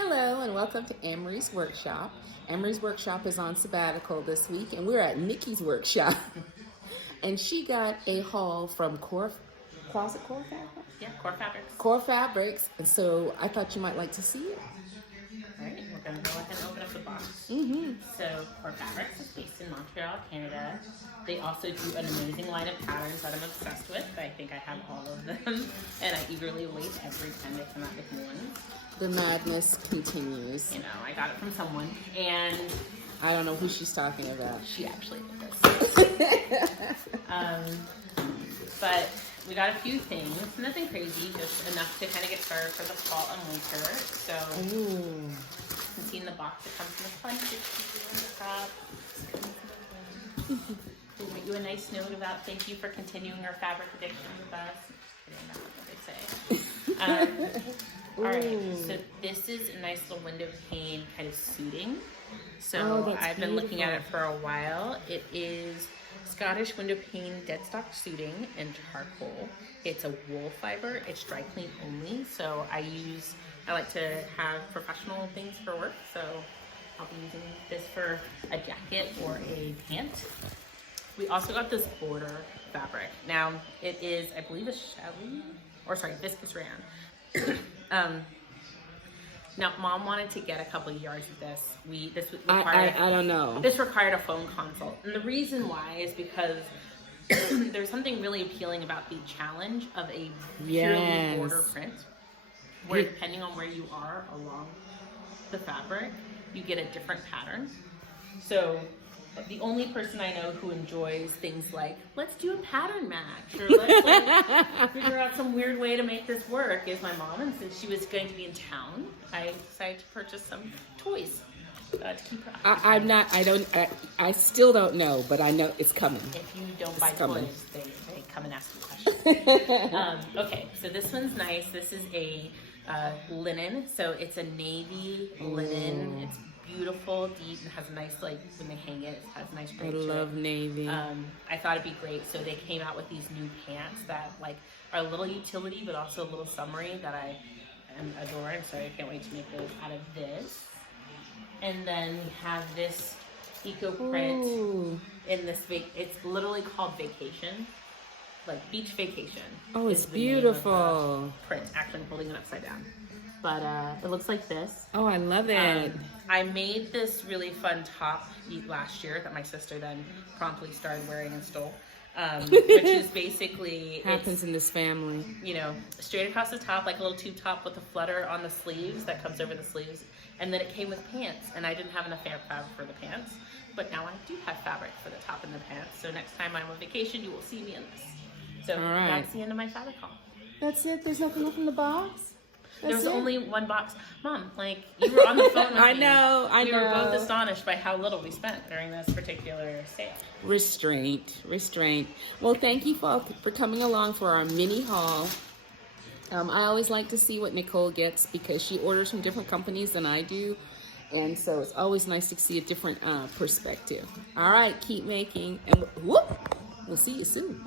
Hello and welcome to Amory's Workshop. Amory's Workshop is on sabbatical this week and we're at Nikki's workshop. And she got a haul from Core Fabrics? Yeah, Core Fabrics. Core Fabrics. And so I thought you might like to see it. All right, we're going to go ahead and open up the box. So Core Fabrics is based in Montreal, Canada. They also do an amazing line of patterns that I'm obsessed with. I think I have all of them. And I eagerly wait every time they come out with new ones. The madness continues. You know, I got it from someone, and I don't know who she's talking about. she actually did this. But we got a few things, nothing crazy, just enough to kind of get started for the fall and winter. So, you can see in the box it comes from a bunch of pieces on the top. They write you a nice note about thank you for continuing our fabric addiction with us. That's what they say. Alright, so this is a nice little window pane kind of suiting. So I've been looking at it for a while. It is Scottish window pane dead stock suiting in charcoal. It's a wool fiber. It's dry clean only. So I like to have professional things for work. So I'll be using this for a jacket or a pant. We also got this border fabric. Now it is, I believe, a viscous rayon. Now, Mom wanted to get a couple of yards of this. I don't know. This required a phone consult, and the reason why is because there's something really appealing about the challenge of a purely border print, where depending on where you are along the fabric, you get a different pattern. So the only person I know who enjoys things like, let's do a pattern match, or let's figure out some weird way to make this work is my mom. And since she was going to be in town, I decided to purchase some toys to keep her occupied. I still don't know, but I know it's coming. If you don't buy toys, they come and ask you questions. Okay, so this one's nice. This is a linen, so it's a navy linen. It's beautiful, deep, and has a nice, like, when they hang it, it has a nice braid to it. I love navy. I thought it'd be great. So they came out with these new pants that, like, are a little utility, but also a little summery that I am adoring. So I can't wait to make those out of this. And then we have this eco print in this it's literally called Vacation, like beach vacation. Oh, it's beautiful. Print. Actually, I'm holding it upside down. But it looks like this. Oh, I love it. I made this really fun top last year that my sister then promptly started wearing and stole, which is basically happens in this family. You know, straight across the top, like a little tube top with a flutter on the sleeves that comes over the sleeves, and then it came with pants. And I didn't have enough fabric for the pants, but now I do have fabric for the top and the pants. So next time I'm on vacation, you will see me in this. So that's the end of my fabric haul. That's it. There's nothing left in the box. There was only one box. Mom, like, you were on the phone with me. I know. We were both astonished by how little we spent during this particular sale. Restraint. Well, thank you for coming along for our mini haul. I always like to see what Nicole gets because she orders from different companies than I do. And so it's always nice to see a different perspective. All right, keep making. And we'll see you soon.